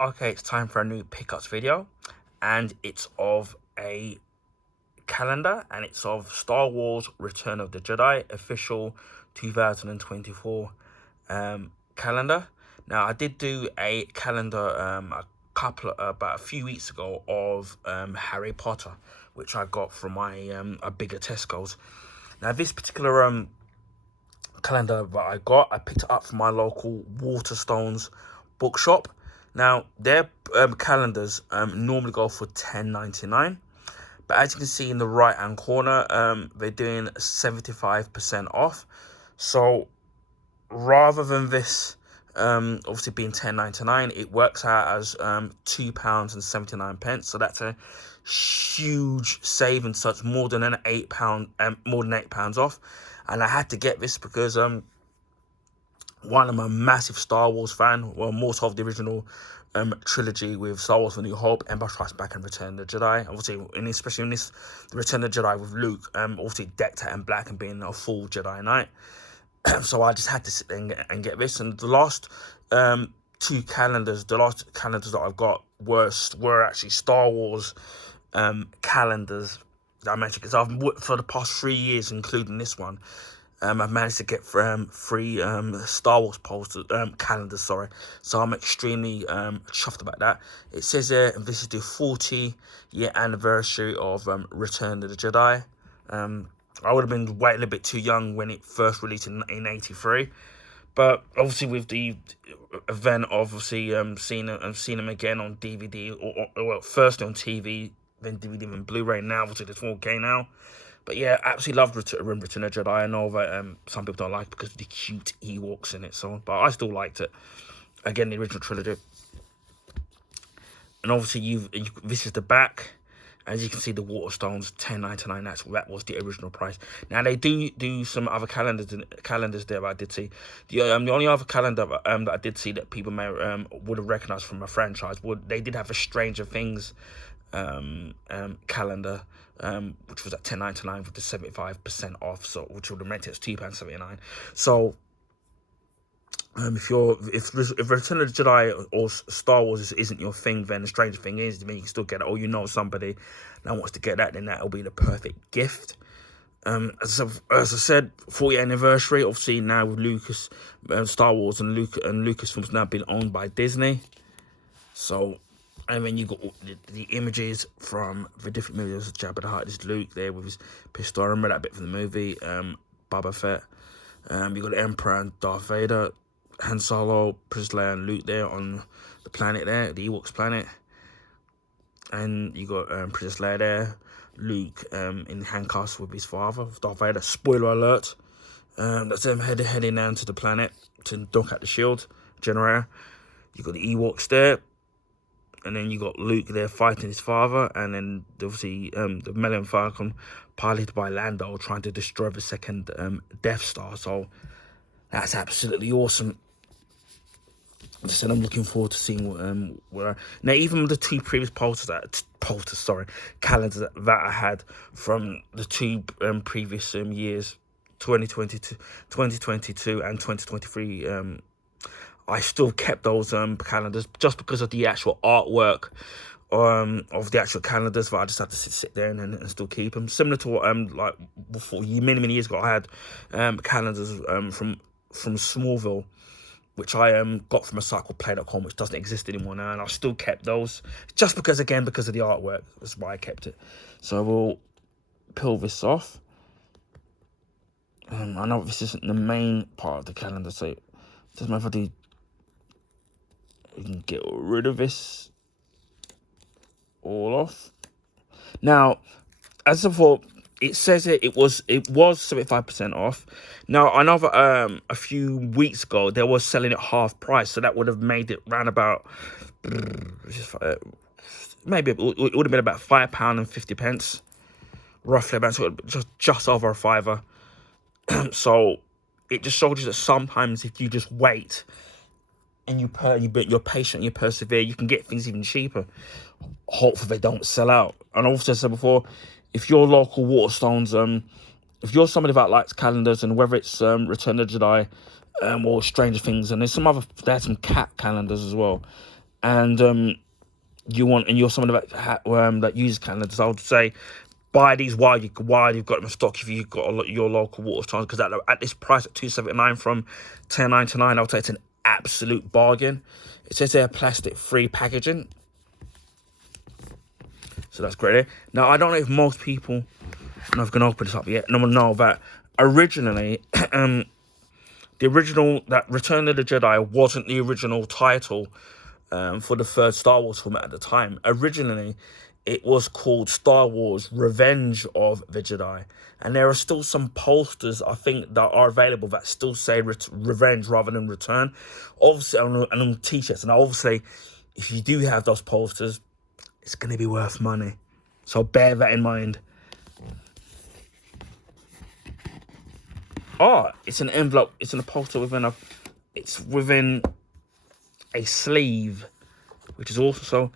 Okay, it's time for a new pickups video, and it's of a calendar, and it's of Star Wars Return of the Jedi official 2024 calendar. Now, I did do a calendar about a few weeks ago of Harry Potter, which I got from my a bigger Tesco's. Now, this particular calendar that I picked it up from my local Waterstones bookshop. Now, their calendars normally go for $10.99, but as you can see in the right hand corner, they're doing 75% off. So rather than this obviously being $10.99, it works out as £2.79. So that's a huge savings. So it's more than £8 off. And I had to get this because one, I'm a massive Star Wars fan. Well, more so of the original trilogy with Star Wars: A New Hope, Empire Strikes Back, and Return of the Jedi. Obviously, especially in this, the Return of the Jedi with Luke, obviously decked out in black and being a full Jedi Knight. So I just had to sit there and get this. And the last two calendars, the last calendars that I've got were actually Star Wars calendars that I mentioned, because for the past 3 years, including this one, I've managed to get free Star Wars posters, calendars, sorry. So I'm extremely chuffed about that. It says there, this is the 40-year anniversary of Return of the Jedi. I would have been way a little bit too young when it first released in 83. But obviously with the event of obviously seeing them again on DVD, or firstly on TV, then DVD and Blu-ray, now obviously there's 4K now. But yeah, absolutely loved Return of the Jedi. I know that some people don't like it because of the cute Ewoks in it, so but I still liked it. Again, the original trilogy. And obviously this is the back. As you can see, the Waterstones, $10.99. That was the original price. Now they do some other calendars there. That I did see. The only other calendar that I did see that people may would have recognised from a franchise, they did have a Stranger Things calendar, which was at $10.99 with the 75% off. So which would have meant it's £2.79. So if Return of the Jedi or Star Wars isn't your thing, then the Stranger Thing is, then you can still get it. Or you know somebody that wants to get that, then that'll be the perfect gift. As I said, 40th anniversary. Obviously now with Lucas, Star Wars and Lucasfilm's now been owned by Disney. So, and then you got the images from the different movies. Jabba the Hutt, there's Luke there with his pistol. I remember that bit from the movie. Boba Fett. You got the Emperor and Darth Vader. Han Solo, Princess Leia, and Luke there on the planet there, the Ewoks planet. And you got Princess Leia there, Luke in handcuffs with his father, Darth Vader. Spoiler alert. That's them heading down to the planet to dock at the shield generator. You got the Ewoks there. And then you got Luke there fighting his father. And then obviously the Millennium Falcon piloted by Lando trying to destroy the second Death Star. So that's absolutely awesome. As I said, I'm looking forward to seeing where now even the two previous calendars that I had from the two previous years, 2022 and 2023. I still kept those calendars just because of the actual artwork of the actual calendars. But I just had to sit there and still keep them. Similar to what like before, many years ago, I had calendars from Smallville, which I got from a site called Play.com, which doesn't exist anymore now, and I still kept those just because of the artwork. That's why I kept it. So we'll peel this off. I know this isn't the main part of the calendar, so it doesn't matter if I do. You can get rid of this all off. Now, as I thought, it says it was 75% off. Now I know that a few weeks ago they were selling it half price, so that would have made it round about maybe it would have been about £5.50, roughly about just over a fiver. So it just shows you that sometimes if you just wait and you're patient, you persevere, you can get things even cheaper. Hopefully they don't sell out. And I've also said before, if you're local Waterstones, if you're somebody that likes calendars, and whether it's Return of the Jedi or Stranger Things, and there's some other, they had some cat calendars as well. and you're someone that uses calendars, so I would say buy these while you've got them in stock if you've got your local Waterstones, because at this price at $2.79 from $10.99, I would say it's an absolute bargain. It says they're plastic-free packaging, so that's great. Now, I don't know if most people, I'm not going to open this up yet, no one know that originally, the original, that Return of the Jedi wasn't the original title for the third Star Wars film at the time. Originally, it was called Star Wars Revenge of the Jedi. And there are still some posters, I think, that are available that still say Revenge rather than Return. Obviously, and on t-shirts. And obviously, if you do have those posters, it's going to be worth money. So bear that in mind. Oh, it's an envelope. It's in a poster it's within a sleeve, which is also, so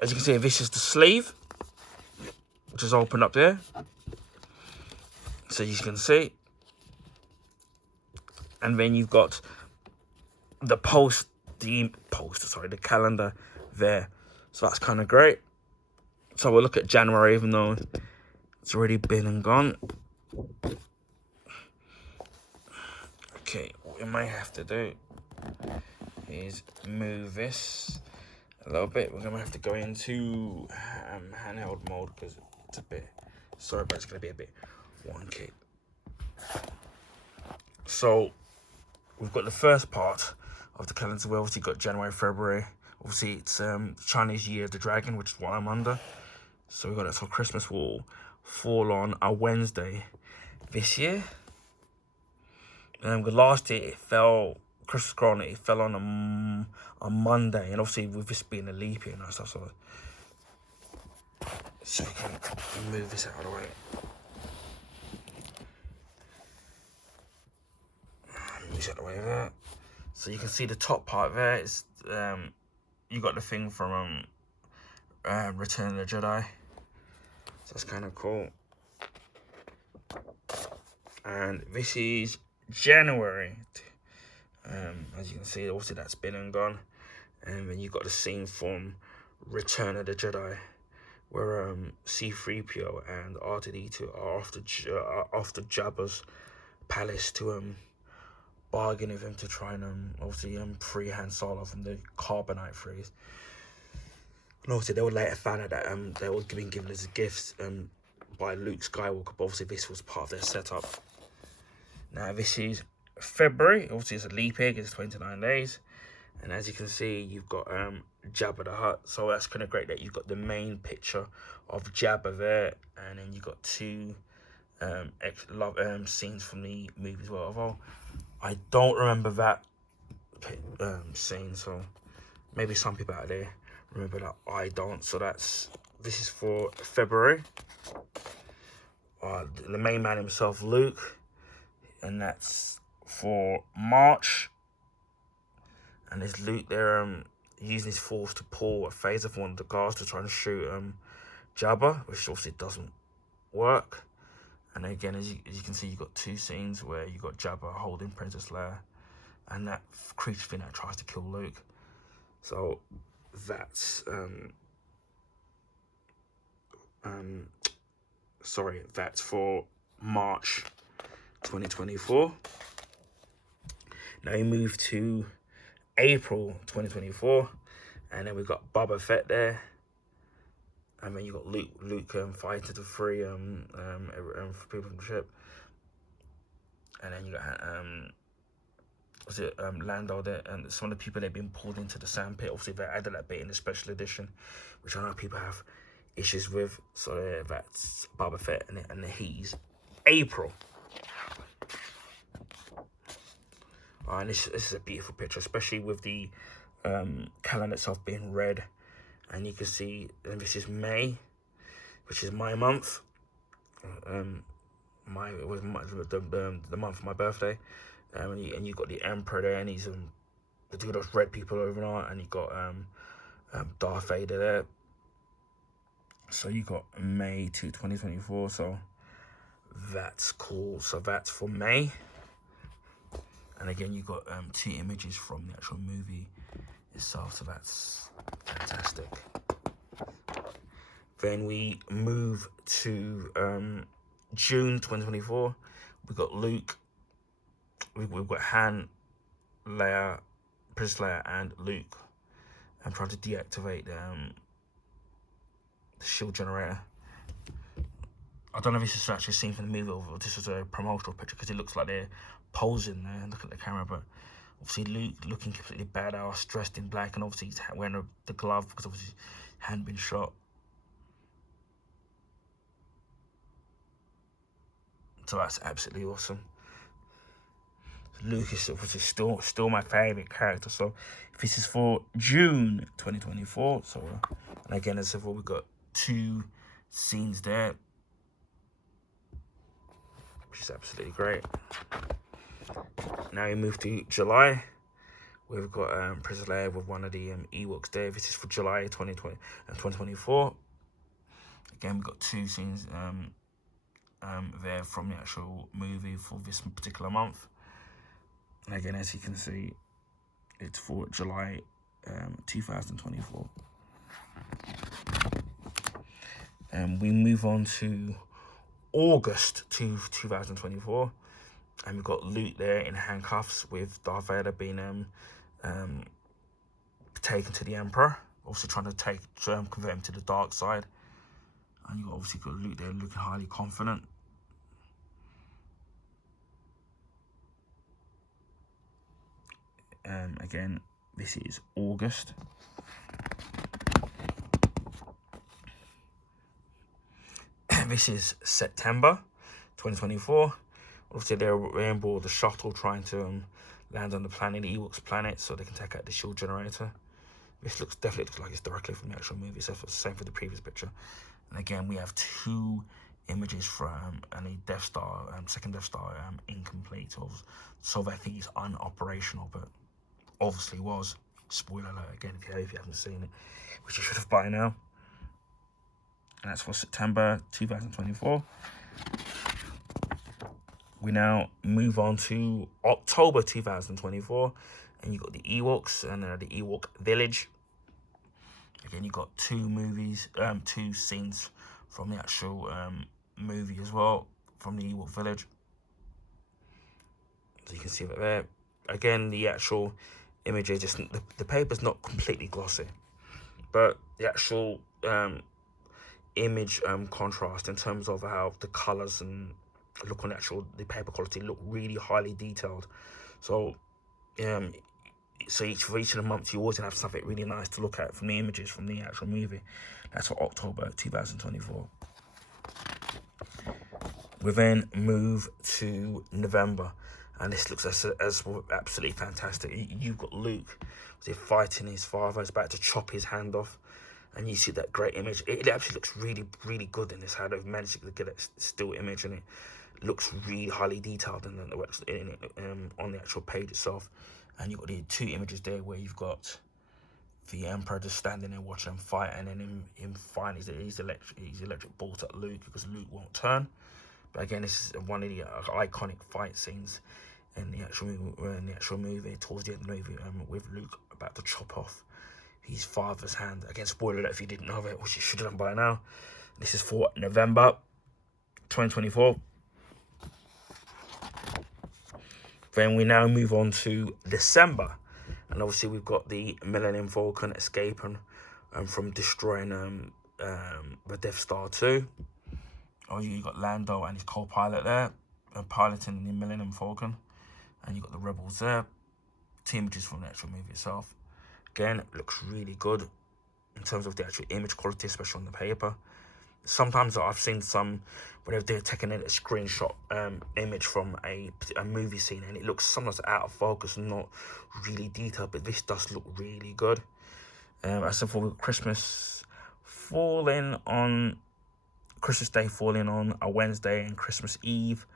as you can see, this is the sleeve, which is open up there, so you can see, and then you've got the the calendar there, so that's kind of great. So we'll look at January, even though it's already been and gone. Okay, what we may have to do is move this a little bit. We're gonna have to go into handheld mode because it's a bit, sorry, but it's gonna be a bit wonky. So we've got the first part of the calendar. We obviously got January, February. Obviously it's Chinese Year of the Dragon, which is what I'm under. So we got it. So Christmas will fall on a Wednesday this year. Last year Christmas Corona, it fell on a Monday, and obviously with this being a leap year and that stuff, so we can move this out of the way. Move this out of the way there. So you can see the top part there is you got the thing from Return of the Jedi. So that's kind of cool. And this is January. As you can see, obviously that's been and gone. And then you got the scene from Return of the Jedi, where C-3PO and R2-D2 are after Jabba's palace to bargain with him to try and obviously free Han Solo from the carbonite freeze. And obviously they would later find out that they were being given as gifts by Luke Skywalker, but obviously this was part of their setup. Now this is February. Obviously it's a leap year, it's 29 days. And as you can see, you've got Jabba the Hutt. So that's kind of great that you've got the main picture of Jabba there, and then you've got two scenes from the movie as well. Although I don't remember that scene, so maybe some people out there remember that. I don't. So this is for February. The main man himself, Luke, and that's for March. And there's Luke there using his force to pull a phaser for one of the guards to try and shoot Jabba, which obviously doesn't work. And again, as you can see, you've got two scenes where you got Jabba holding Princess Leia and that creature thing that tries to kill Luke. So that's that's for March 2024. Now you move to April 2024, and then we've got Boba Fett there, and then you got Luke fighting to free people from the ship, and then you got Lando there, and some of the people that have been pulled into the sandpit. Obviously they added that bit in the special edition, which I know people have issues with. So that's Boba Fett, and he's April. And this is a beautiful picture, especially with the calendar itself being red. And you can see, and this is May, which is my month. The month of my birthday. And you got the Emperor there, and he's the those red people over there, and you got Darth Vader there. So you got May to 2024. So that's cool. So that's for May. And again, you got two images from the actual movie itself, so that's fantastic. Then we move to June 2024. We got Luke. We've got Han, Leia, Princess Leia, and Luke. I'm trying to deactivate the shield generator. I don't know if this is actually seen from the movie or this is a promotional picture, because it looks like they're posing there. Look at the camera, but obviously Luke looking completely badass, dressed in black, and obviously he's wearing the glove because obviously he hadn't been shot. So that's absolutely awesome. Luke is obviously still my favorite character. So this is for June 2024. So and again, as I said, we've got 2 scenes there, which is absolutely great. Now we move to July. We've got Princess Leia with one of the Ewoks there. This is for July 2020 and 2024. Again, we've got 2 scenes there from the actual movie for this particular month. And again, as you can see, it's for July 2024. And we move on to August 2024. And we've got Luke there in handcuffs with Darth Vader being taken to the Emperor. Obviously trying to convert him to the dark side. And you've obviously got Luke there looking highly confident. Again, this is August. This is September 2024. Obviously, they're on board the shuttle trying to land on the planet, the Ewoks planet, so they can take out the shield generator. This definitely looks like it's directly from the actual movie, so it's the same for the previous picture. And again, we have 2 images from a Death Star, second Death Star, incomplete. So I think it's unoperational, but obviously was. Spoiler alert again if you haven't seen it, which you should have by now. And that's for September 2024. We now move on to October 2024, and you got the Ewoks and the Ewok Village. Again, you got 2 scenes from the actual movie as well, from the Ewok Village. So you can see that there. Again, the actual image is just the paper's not completely glossy, but the actual image contrast in terms of how the colors and look on the paper quality look really highly detailed. So for each of the months you always have something really nice to look at from the images from the actual movie. That's for October 2024. We then move to November, and this looks as absolutely fantastic. You've got Luke fighting his father. He's about to chop his hand off. And you see that great image. It actually looks really, really good in this. How they've managed to get a still image, and it looks really highly detailed on the actual page itself. And you've got the 2 images there where you've got the Emperor just standing there watching them fight, and then him firing his electric bolt at Luke because Luke won't turn. But again, this is one of the iconic fight scenes in the actual movie towards the end of the movie, with Luke about to chop off his father's hand. Again, spoiler alert if you didn't know that, which you should have done by now. This is for November 2024. Then we now move on to December, and obviously we've got the Millennium Falcon escaping from destroying the Death Star 2. Obviously you got Lando and his co-pilot there, piloting the Millennium Falcon, and you got the rebels there. 2 images from the actual movie itself. Again, it looks really good in terms of the actual image quality, especially on the paper. Sometimes I've seen some where they're taking a screenshot image from a movie scene, and it looks sometimes out of focus and not really detailed, but this does look really good. As for Christmas Christmas Day falling on a Wednesday, and Christmas Eve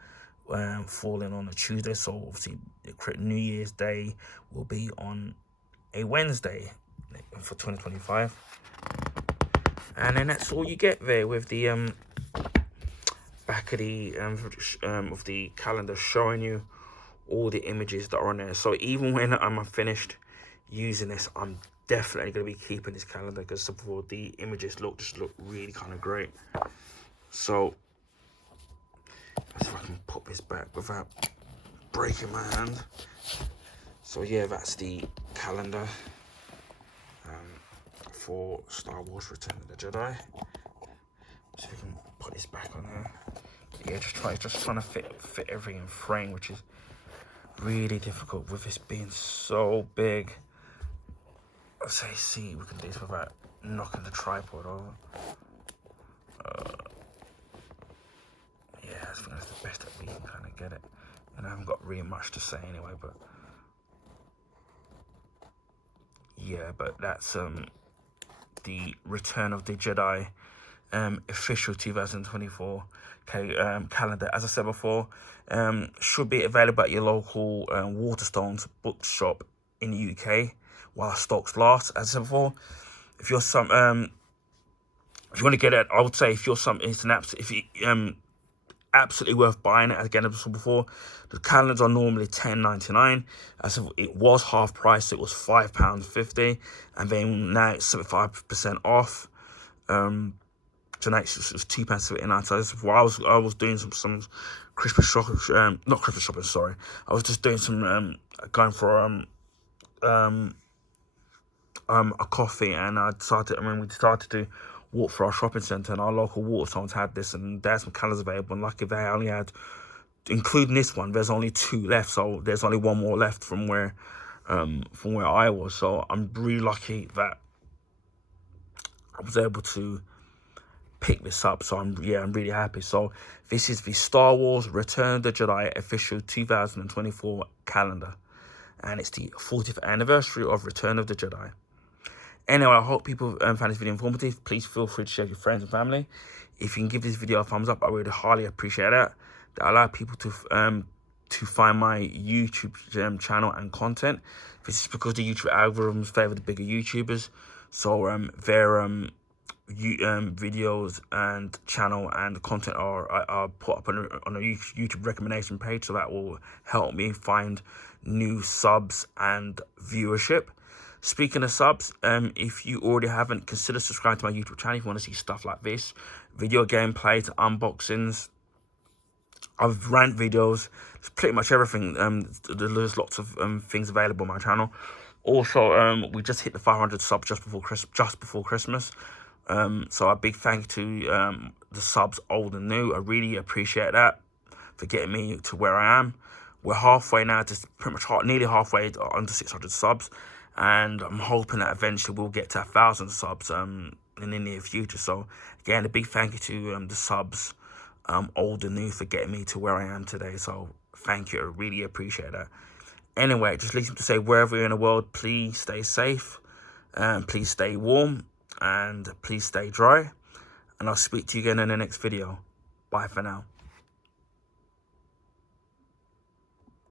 falling on a Tuesday, so obviously New Year's Day will be on a Wednesday for 2025. And then that's all you get there with the back of the calendar, showing you all the images that are on there. So even when I'm finished using this, I'm definitely going to be keeping this calendar because some of the images just look really kind of great. So let's see if I can put this back without breaking my hand. So yeah, that's the calendar for Star Wars Return of the Jedi. So we can put this back on there. Yeah, just trying to fit everything in frame, which is really difficult with this being so big. Let's say, see, we can do this without knocking the tripod over. Yeah, I think that's the best that we can kind of get it. And I haven't got really much to say anyway, but yeah, but that's the Return of the Jedi official 2024 calendar. As I said before, should be available at your local Waterstones bookshop in the UK while stocks last. As I said before, if you're if you want to get it, I would say if you're it's an absolutely worth buying it. Again, as I said before, the calendars are normally $10.99. As if it was half price, it was £5.50, and then now it's 75% off. So now it's £2.79. So this is why I was doing some Christmas shopping, not Christmas shopping. Sorry, I was just doing some going for a coffee, and we decided to walk for our shopping centre, and our local Waterstones had this, and there's some colours available, and lucky they only had, including this one, there's only 2 left, so there's only 1 more left from where I was. So I'm really lucky that I was able to pick this up. So I'm really happy. So this is the Star Wars Return of the Jedi official 2024 calendar, and it's the 40th anniversary of Return of the Jedi. Anyway, I hope people found this video informative. Please feel free to share with your friends and family. If you can give this video a thumbs up, I would highly appreciate that. That allow people to find my YouTube channel and content. This is because the YouTube algorithms favour the bigger YouTubers, so their videos and channel and content are put up on a YouTube recommendation page, so that will help me find new subs and viewership. Speaking of subs, if you already haven't, consider subscribing to my YouTube channel if you want to see stuff like this, video gameplays, unboxings, I've rant videos, pretty much everything. There's lots of things available on my channel. Also, we just hit the 500 subs just before Christmas. So a big thank you to the subs, old and new. I really appreciate that for getting me to where I am. We're halfway now, just pretty much nearly halfway under 600 subs, and I'm hoping that eventually we'll get to 1,000 subs in the near future. So again, a big thank you to the subs, old and new, for getting me to where I am today. So thank you, I really appreciate that. Anyway, just leaves me to say, wherever you're in the world, please stay safe, please stay warm, and please stay dry, and I'll speak to you again in the next video. Bye for now.